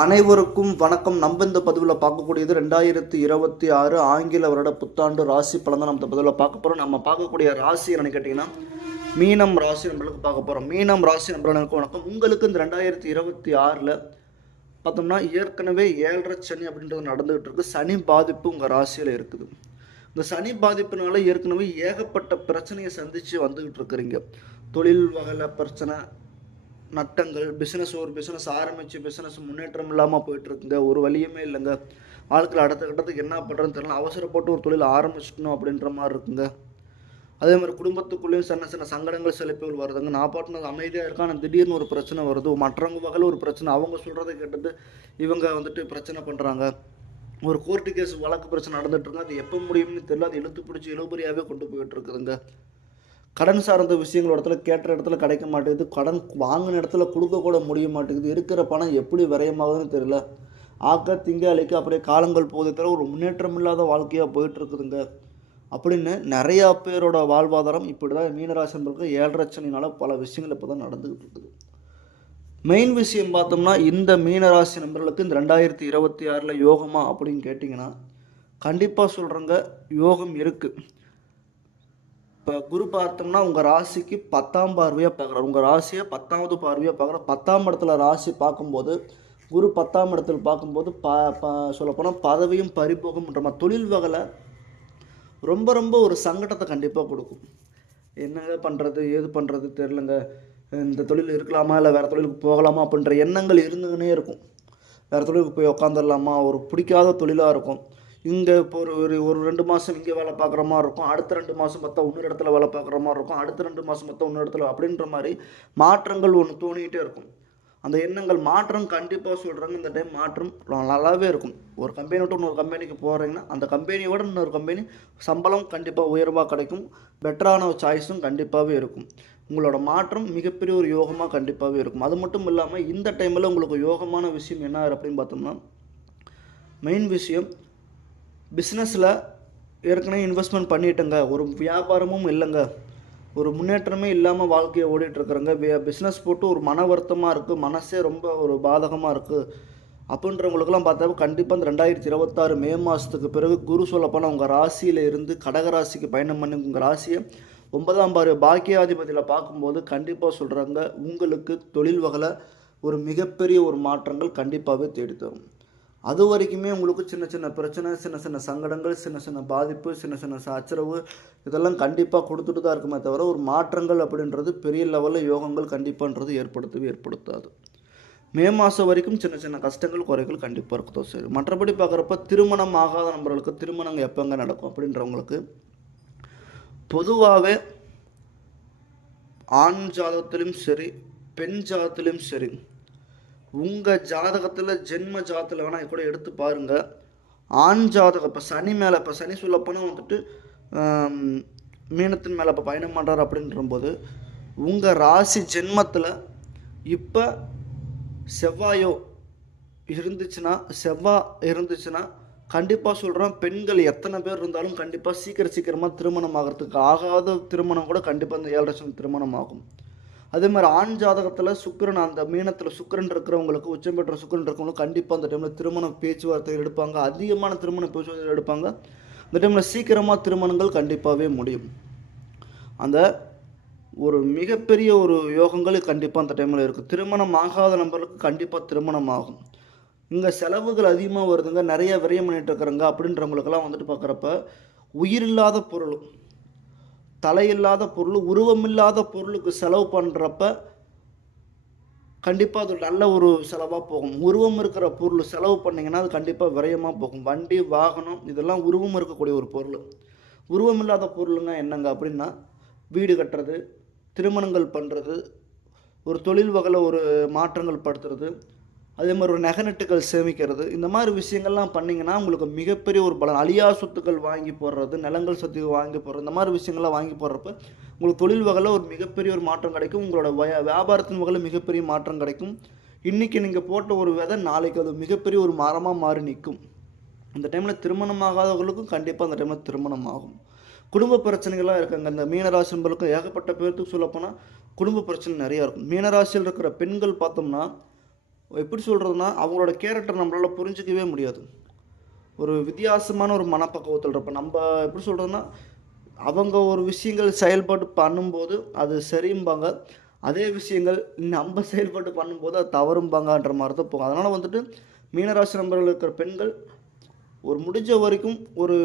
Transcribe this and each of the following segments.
அனைவருக்கும் வணக்கம். நம்ம இந்த பதிவில் பார்க்கக்கூடியது 2026 ஆங்கில வருட புத்தாண்டு ராசி பலன் தான் நம்ம பதிவில் பார்க்க போகிறோம். நம்ம பார்க்கக்கூடிய ராசி என்னன்னு கேட்டிங்கன்னா மீனம் ராசி நம்மளுக்கு பார்க்க போகிறோம். மீனம் ராசி நம்மளுக்கு வணக்கம். உங்களுக்கு இந்த 2026 பார்த்தோம்னா ஏற்கனவே 7.5 சனி அப்படின்றது நடந்துகிட்டு இருக்கு. சனி பாதிப்பு உங்கள் ராசியில் இருக்குது. இந்த சனி பாதிப்புனால ஏற்கனவே ஏகப்பட்ட பிரச்சனையை சந்தித்து வந்துக்கிட்டு இருக்கிறீங்க. தொழில் வகையில் பிரச்சனை, நட்டங்கள், ஒரு பிஸ்னஸ் ஆரம்பித்து பிஸ்னஸ் முன்னேற்றம் இல்லாமல் போயிட்டுருக்குங்க. ஒரு வழியுமே இல்லைங்க. வாழ்க்கையில் அடுத்த கட்டத்துக்கு என்ன பண்ணுறதுன்னு தெரியல. அவசரப்பட்டு ஒரு தொழில் ஆரம்பிச்சிக்கணும் அப்படின்ற மாதிரி இருக்குங்க. அதே மாதிரி குடும்பத்துக்குள்ளேயும் சின்ன சின்ன சங்கடங்கள் சில பேர் வருதுங்க. நான் பாட்டுனது அமைதியாக இருக்கான், திடீர்னு ஒரு பிரச்சனை வருது. மற்றவங்க வகையில் ஒரு பிரச்சனை, அவங்க சொல்கிறத கேட்டது இவங்க பிரச்சனை பண்ணுறாங்க. ஒரு கோர்ட்டு கேஸ் வழக்கு பிரச்சனை நடந்துகிட்ருங்க. அது எப்போ முடியும்னு தெரியல. அது இழுத்து பிடிச்சி இழுபறியாகவே கொண்டு போயிட்டு இருக்குதுங்க. கடன் சார்ந்த விஷயங்கள் இடத்துல கேட்ட இடத்துல கிடைக்க மாட்டேங்குது. கடன் வாங்கின இடத்துல கொடுக்கக்கூட முடிய மாட்டேங்குது. இருக்கிற பணம் எப்படி விரயமாகுதுன்னு தெரியல. ஆக்க திங்க அழிக்க அப்படியே காலங்கள் போதை தவிர ஒரு முன்னேற்றம் இல்லாத வாழ்க்கையாக போயிட்டுருக்குதுங்க. அப்படின்னு நிறையா பேரோட வாழ்வாதாரம் இப்படி தான் மீனராசி நண்பர்களுக்கு 7.5 சனினால பல விஷயங்கள் இப்போ தான் நடந்துக்கிட்டு இருக்குது. மெயின் விஷயம் பார்த்தோம்னா இந்த மீனராசி நண்பர்களுக்கு இந்த 2026 யோகமா அப்படின்னு கேட்டிங்கன்னா கண்டிப்பாக சொல்கிறேங்க, யோகம் இருக்குது. இப்போ குரு பார்த்தோம்னா உங்கள் ராசிக்கு 10ஆம் பார்வையாக பார்க்குறாரு. உங்கள் ராசியை 10ஆவது பார்வையாக பார்க்குறாரு. 10ஆம் இடத்துல ராசி பார்க்கும்போது, குரு 10ஆம் இடத்துல பார்க்கும்போது சொல்லப்போனால் பதவியும் பறிபோகும்ன்ற மாதிரி தொழில் வகையில் ரொம்ப ரொம்ப ஒரு சங்கடத்தை கண்டிப்பாக கொடுக்கும். என்னங்க பண்ணுறது ஏது பண்ணுறது தெரிலங்க, இந்த தொழில் இருக்கலாமா இல்லை வேறு தொழிலுக்கு போகலாமா அப்படின்ற எண்ணங்கள் இருந்துக்கினே இருக்கும். வேறு தொழிலுக்கு போய் உக்காந்துடலாமா, ஒரு பிடிக்காத தொழிலாக இருக்கும். இங்கே இப்போ ஒரு ஒரு 2 மாதம் இங்கே வேலை பார்க்குற மாதிரி இருக்கும். அடுத்த 2 மாதம் பார்த்தா இன்னொரு இடத்துல வேலை பார்க்குற மாதிரி இருக்கும். அடுத்த 2 மாதம் பார்த்தா இன்னொரு இடத்துல அப்படின்ற மாதிரி மாற்றங்கள் ஒன்று தோணிக்கிட்டே இருக்கும். அந்த எண்ணங்கள் மாற்றம் கண்டிப்பாக சொல்கிறாங்க. இந்த டைம் மாற்றம் நல்லாவே இருக்கும். ஒரு கம்பெனி விட்டு இன்னொரு கம்பெனிக்கு போகிறீங்கன்னா அந்த கம்பெனியோட இன்னொரு கம்பெனி சம்பளம் கண்டிப்பாக உயர்வாக கிடைக்கும். பெட்டரான ஒரு சாய்ஸும் கண்டிப்பாகவே இருக்கும். உங்களோட மாற்றம் மிகப்பெரிய ஒரு யோகமாக கண்டிப்பாகவே இருக்கும். அது மட்டும் இல்லாமல் இந்த டைமில் உங்களுக்கு யோகமான விஷயம் என்ன அப்படின்னு பார்த்தோம்னா, மெயின் விஷயம் பிஸ்னஸில் ஏற்கனவே இன்வெஸ்ட்மெண்ட் பண்ணிட்டேங்க, ஒரு வியாபாரமும் இல்லைங்க, ஒரு முன்னேற்றமே இல்லாமல் வாழ்க்கையை ஓடிட்டுருக்குறேங்க, பிஸ்னஸ் போட்டு ஒரு மன வருத்தமாக இருக்குது, மனசே ரொம்ப ஒரு பாதகமாக இருக்குது அப்படின்றவங்களுக்கெல்லாம் பார்த்தா கண்டிப்பாக இந்த 2026 மே மாதத்துக்கு பிறகு குரு சொல்லப்போனால் உங்கள் ராசியில் இருந்து கடகராசிக்கு பயணம் பண்ணி உங்கள் ராசியை 9ஆம் பார்வை பாக்கியாதிபதியில் பார்க்கும்போது கண்டிப்பாக சொல்கிறாங்க உங்களுக்கு தொழில் வகையில் ஒரு மிகப்பெரிய ஒரு மாற்றங்கள் கண்டிப்பாகவே தேடித்தரும். அது வரைக்குமே உங்களுக்கு சின்ன சின்ன பிரச்சனை, சின்ன சின்ன சங்கடங்கள், சின்ன சின்ன பாதிப்பு, சின்ன சின்ன அச்சரவு இதெல்லாம் கண்டிப்பாக கொடுத்துட்டு தான் இருக்குமே தவிர ஒரு மாற்றங்கள் அப்படின்றது பெரிய லெவலில் யோகங்கள் கண்டிப்பான்றது ஏற்படுத்தாது. மே மாதம் வரைக்கும் சின்ன சின்ன கஷ்டங்கள் குறைகள் கண்டிப்பாக இருக்குதோ சரி. மற்றபடி பார்க்குறப்ப திருமணம் ஆகாத நபர்களுக்கு திருமணங்கள் எப்போங்க நடக்கும் அப்படின்றவங்களுக்கு பொதுவாகவே ஆண் ஜாதகத்திலும் சரி பெண் ஜாதகத்திலும் சரி உங்கள் ஜாதகத்தில் ஜென்ம ஜாதகத்தில் வேணால் கூட எடுத்து பாருங்கள். ஆண் ஜாதகம் இப்போ சனி மேலே, இப்போ சனி சொல்லப்போனால் மீனத்தின் மேலே இப்போ பயணம் பண்ணுறாரு அப்படின்றபோது உங்கள் ராசி ஜென்மத்தில் இப்போ செவ்வாய் இருந்துச்சுன்னா கண்டிப்பாக சொல்கிறேன், பெண்கள் எத்தனை பேர் இருந்தாலும் கண்டிப்பாக சீக்கிரமாக திருமணம் ஆகிறதுக்கு ஆகாத திருமணம் கூட கண்டிப்பாக இந்த 7.5 சனி திருமணம் ஆகும். அதே மாதிரி ஆண் ஜாதகத்தில் சுக்கிரன், அந்த மீனத்தில் சுக்கிரன் இருக்கிறவங்களுக்கு, உச்சம் பெற்ற சுக்கிரன் இருக்கிறவங்களுக்கு கண்டிப்பாக அந்த டைமில் திருமண பேச்சுவார்த்தை எடுப்பாங்க. அதிகமான திருமண பேச்சுவார்த்தை எடுப்பாங்க. இந்த டைமில் சீக்கிரமாக திருமணங்கள் கண்டிப்பாகவே முடியும். அந்த ஒரு மிகப்பெரிய ஒரு யோகங்கள் கண்டிப்பாக அந்த டைமில் இருக்குது. திருமணம் ஆகாத நபர்களுக்கு கண்டிப்பாக திருமணம் ஆகும். இங்கே செலவுகள் அதிகமாக வருதுங்க, நிறைய விரயம் பண்ணிட்டு இருக்கிறாங்க அப்படின்றவங்களுக்கெல்லாம் பார்க்குறப்ப உயிரில்லாத பொருள், தலையில்லாத பொருள், உருவமில்லாத பொருளுக்கு செலவு பண்ணுறப்ப கண்டிப்பாக அது நல்ல ஒரு செலவாக போகும். உருவம் இருக்கிற பொருள் செலவு பண்ணிங்கன்னா அது கண்டிப்பாக விரயமாக போகும். வண்டி, வாகனம் இதெல்லாம் உருவம் இருக்கக்கூடிய ஒரு பொருள். உருவம் இல்லாத பொருளுங்க என்னங்க அப்படின்னா வீடு கட்டுறது, திருமணங்கள் பண்ணுறது, ஒரு தொழில் வகையில் ஒரு மாற்றங்கள் படுத்துறது, அதே மாதிரி ஒரு நெகநட்டுகள் சேமிக்கிறது, இந்த மாதிரி விஷயங்கள்லாம் பண்ணிங்கன்னா உங்களுக்கு மிகப்பெரிய ஒரு பலன். அழியா சொத்துக்கள் வாங்கி போடுறது, நிலங்கள் சொத்து வாங்கி போடுறது, இந்த மாதிரி விஷயங்கள்லாம் வாங்கி போடுறப்ப உங்களுக்கு தொழில் வகையில் ஒரு மிகப்பெரிய ஒரு மாற்றம் கிடைக்கும். உங்களோட வியாபாரத்தின் வகையில் மிகப்பெரிய மாற்றம் கிடைக்கும். இன்றைக்கி நீங்கள் போட்ட ஒரு விதை நாளைக்கு அது மிகப்பெரிய ஒரு மரமாக மாறி நிற்கும். இந்த டைமில் திருமணம் ஆகாதவர்களுக்கும் கண்டிப்பாக அந்த டைமில் திருமணம் ஆகும். குடும்ப பிரச்சனைகள்லாம் இருக்காங்க. இந்த மீனராசி நண்பர்களுக்கும் ஏகப்பட்ட பேர்த்துக்கு சொல்லப்போனால் குடும்ப பிரச்சனை நிறையா இருக்கும். மீனராசியில் இருக்கிற பெண்கள் பார்த்தோம்னா எப்படி சொல்கிறதுனா அவங்களோட கேரக்டர் நம்மளால் புரிஞ்சிக்கவே முடியாது. ஒரு வித்தியாசமான ஒரு மனப்பக்குவத்தில் இருப்போம். நம்ம எப்படி சொல்கிறதுனா அவங்க ஒரு விஷயங்கள் செயல்பாடு பண்ணும்போது அது சரிம்பாங்க. அதே விஷயங்கள் நம்ம செயல்பாடு பண்ணும்போது அது தவறும்பாங்கன்ற மாரி தான் போகும். அதனால வந்துட்டு மீனராசி நண்பர்கள் இருக்கிற பெண்கள் ஒரு முடிஞ்ச வரைக்கும் ஒரு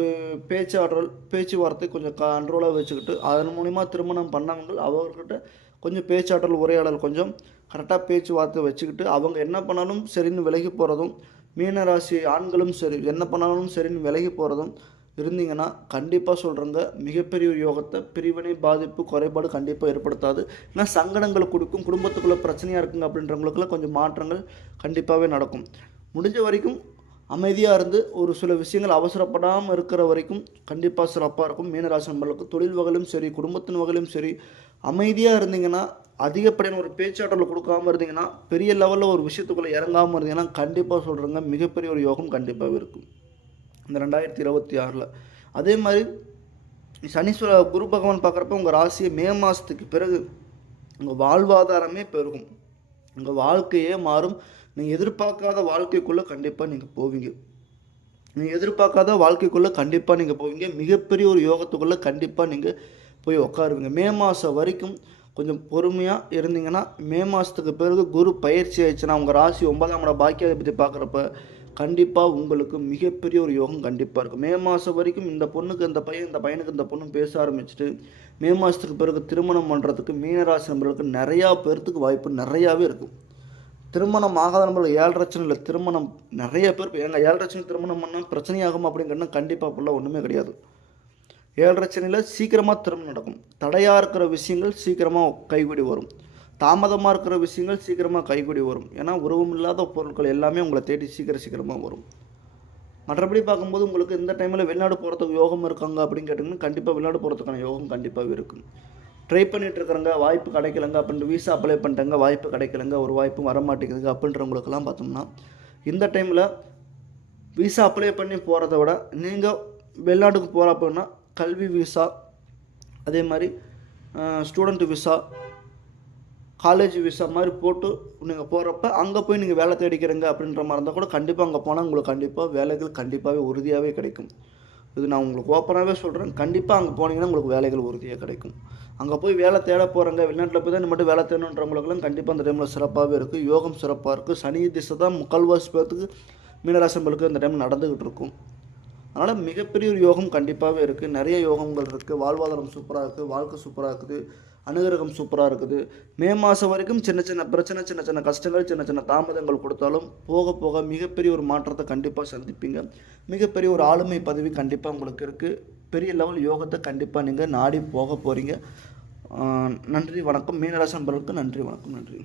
பேச்சாற்றல், பேச்சுவார்த்தை கொஞ்சம் கண்ட்ரோலா வச்சுக்கிட்டு, அதன் மூலியமா திருமணம் பண்ணவங்கள் அவங்ககிட்ட கொஞ்சம் பேச்சாற்றல், உரையாடல் கொஞ்சம் கரெக்ட்டா பேச்சுவார்த்தை வச்சுக்கிட்டு, அவங்க என்ன பண்ணாலும் சரின்னு விலகி போறதும், மீனராசி ஆண்களும் சரி, என்ன பண்ணாலும் சரின்னு விலகி போறதும் இருந்தீங்கன்னா, கண்டிப்பா சொல்றேங்க, மிகப்பெரிய ஒரு யோகத்த பிரிவினை, பாதிப்பு, குறைபாடு கண்டிப்பா ஏற்படுத்தாது. ஏன்னா சங்கடங்கள குடுக்கும், குடும்பத்துக்குள்ள பிரச்சனையா இருக்குங்க அப்படின்றவங்களுக்குலாம் கொஞ்சம் மாற்றங்கள் கண்டிப்பாவே நடக்கும். முடிஞ்ச வரைக்கும் அமைதியா இருந்து ஒரு சில விஷயங்கள் அவசரப்படாம இருக்கிற வரைக்கும் கண்டிப்பா சிறப்பா இருக்கும். மீனராசி நண்பர்களுக்கு தொழில் வகையிலும் சரி, குடும்பத்தின் வகையிலும் சரி, அமைதியா இருந்தீங்கன்னா, அதிகப்படியான ஒரு பேச்சாற்றல குடுக்காம இருந்தீங்கன்னா, பெரிய லெவல்ல ஒரு விஷயத்துக்குள்ள இறங்காம இருந்தீங்கன்னா, கண்டிப்பா சொல்றேங்க, மிகப்பெரிய ஒரு யோகம் கண்டிப்பாவே இருக்கும். இந்த 2026ல. அதே மாரி குரு பகவான் பார்க்குறப்ப உங்க ராசிய மே மாசத்துக்கு பிறகு உங்க வாழ்வாதாரமே பெருகும். உங்க வாழ்க்கையே மாறும். நீங்க எதிர்பார்க்காத வாழ்க்கைக்குள்ள கண்டிப்பா நீங்க போவீங்க. நீங்க எதிர்பார்க்காத வாழ்க்கைக்குள்ள கண்டிப்பா நீங்க போவீங்க. மிகப்பெரிய ஒரு யோகத்துக்குள்ள கண்டிப்பா நீங்க போய் உட்காருவீங்க. மே மாசம் வரைக்கும் கொஞ்சம் பொறுமையா இருந்தீங்கன்னா, மே மாசத்துக்கு பிறகு குரு பயிற்சி ஆயிடுச்சுன்னா, உங்க ராசி 9ஆம் இட பாக்கியாதிபதி பார்க்குறப்ப, கண்டிப்பா உங்களுக்கு மிகப்பெரிய ஒரு யோகம் கண்டிப்பா இருக்கும். மே மாசம் வரைக்கும் இந்த பொண்ணுக்கு இந்த பையன், இந்த பையனுக்கு இந்த பொண்ணும் பேச ஆரம்பிச்சுட்டு, மே மாசத்துக்கு பிறகு திருமணம் பண்றதுக்கு மீனராசி நண்பர்களுக்கு நெறையா பேர்த்துக்கு வாய்ப்பு நெறையாவே இருக்கும். திருமணம் ஆகாத நபர்கள் 7 இல்ல திருமணம் நெறைய பேர் ஏங்க 7 திருமணம் பண்ணா பிரச்சனையாகுமா அப்படிங்கிறனா கண்டிப்பா அப்படிலாம் ஒண்ணுமே கிடையாது. 7 சீக்கிரமா திருமணம் நடக்கும். தடையா இருக்கிற விஷயங்கள் சீக்கிரமா கைக்கூடி வரும். தாமதமா இருக்கிற விஷயங்கள் சீக்கிரமா கைக்கூடி வரும். ஏன்னா உருவமில்லாத பொருட்கள் எல்லாமே உங்கள தேடி சீக்கிரமா வரும். மற்றபடி பார்க்கும்போது உங்களுக்கு இந்த டைம்ல வெளிநாடு போறதுக்கு யோகம் இருக்காங்க அப்படின்னு கேட்டீங்கன்னா, கண்டிப்பா வெளிநாடு போறதுக்கான யோகம் கண்டிப்பாவே இருக்கும். ட்ரை பண்ணிட்டு இருக்கிறேங்க, வாய்ப்பு கிடைக்கலங்க அப்படின்ட்டு விசா அப்ளை பண்ணிட்டேங்க, வாய்ப்பு கிடைக்கலங்க, ஒரு வாய்ப்பும் வரமாட்டேங்குதுங்க அப்படின்றவங்களுக்கெல்லாம் பார்த்தோம்னா, இந்த டைம்ல விசா அப்ளை பண்ணி போறத விட, நீங்க வெளிநாட்டுக்கு போறப்பன்னா கல்வி விசா, அதே மாரி ஸ்டூடண்ட் விசா, காலேஜ் விசா மாரி போட்டு நீங்க போறப்ப, அங்க போய் நீங்க வேலை தேடிக்கிறீங்க அப்படின்ற மாரி இருந்தா கூட, கண்டிப்பா அங்க போனா உங்களுக்கு கண்டிப்பா வேலைகள் கண்டிப்பாவே உறுதியாவே கிடைக்கும். இது நான் உங்களுக்கு ஓப்பனாவே சொல்றேன். கண்டிப்பா அங்க போனீங்கன்னா, உங்களுக்கு வேலைகள் உறுதியா கிடைக்கும். அங்க போய் வேலை தேட போறேங்க, வெளிநாட்ல போய் தான் இனிமேட்டு வேலை தேடணுன்றவங்களுக்கெல்லாம் கண்டிப்பா அந்த டைம்ல சிறப்பாவே இருக்கு. யோகம் சிறப்பா இருக்கு. சனி திசை தான் முக்கால்வாசி பேத்துக்கு மீனராசி நண்பர்களுக்கு இந்த டைம் நடந்துகிட்டு இருக்கும். அதனால மிகப்பெரிய ஒரு யோகம் கண்டிப்பாவே இருக்கு. நெறைய யோகங்கள் இருக்கு. வாழ்வாதாரம் சூப்பரா இருக்கு. வாழ்க்கை சூப்பரா இருக்குது. அனுகிரகம் சூப்பரா இருக்குது. மே மாசம் வரைக்கும் சின்ன சின்ன பிரச்சனை, சின்ன சின்ன கஷ்டங்கள், சின்ன சின்ன தாமதங்கள் கொடுத்தாலும், போக போக மிகப்பெரிய ஒரு மாற்றத்த கண்டிப்பா சந்திப்பீங்க. மிகப்பெரிய ஒரு ஆளுமை பதவி கண்டிப்பா உங்களுக்கு இருக்கு. பெரிய லெவல் யோகத்த கண்டிப்பா நீங்க நாடி போக போறீங்க. நன்றி, வணக்கம். மீனராசி நண்பர்களுக்கு நன்றி, வணக்கம். நன்றி.